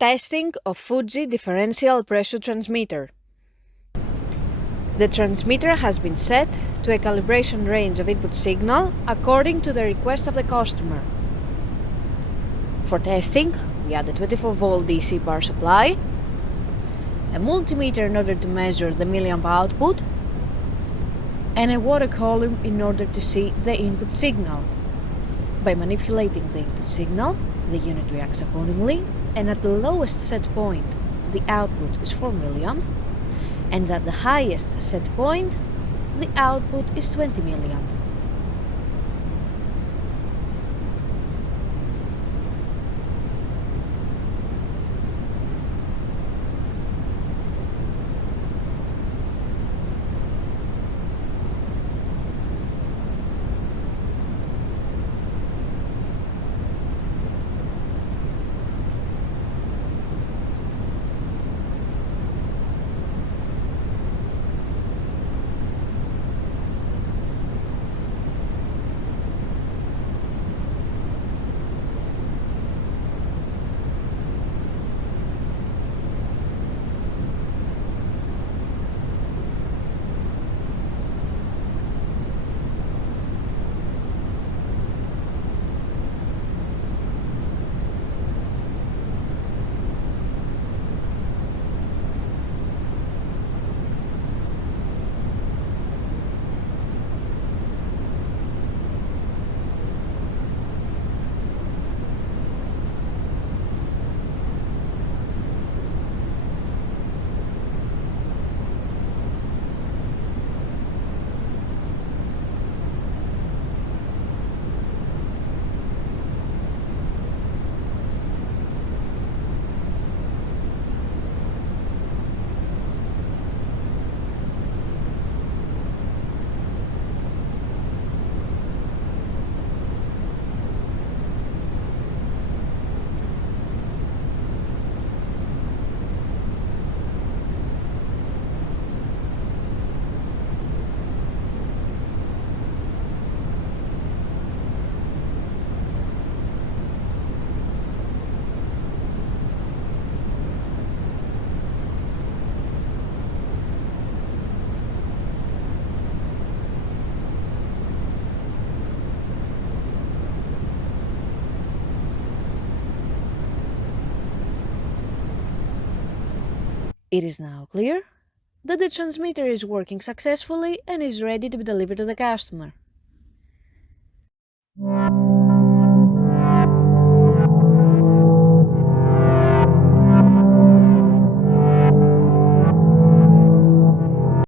Testing of Fuji Differential Pressure Transmitter. The transmitter has been set to a calibration range of input signal according to the request of the customer. For testing, we add a 24-volt DC power supply, a multimeter in order to measure the milliamp output, and a water column in order to see the input signal. By manipulating the input signal, the unit reacts accordingly, and at the lowest set point, the output is 4 milliamp, and at the highest set point, the output is 20 milliamp. It is now clear that the transmitter is working successfully and is ready to be delivered to the customer.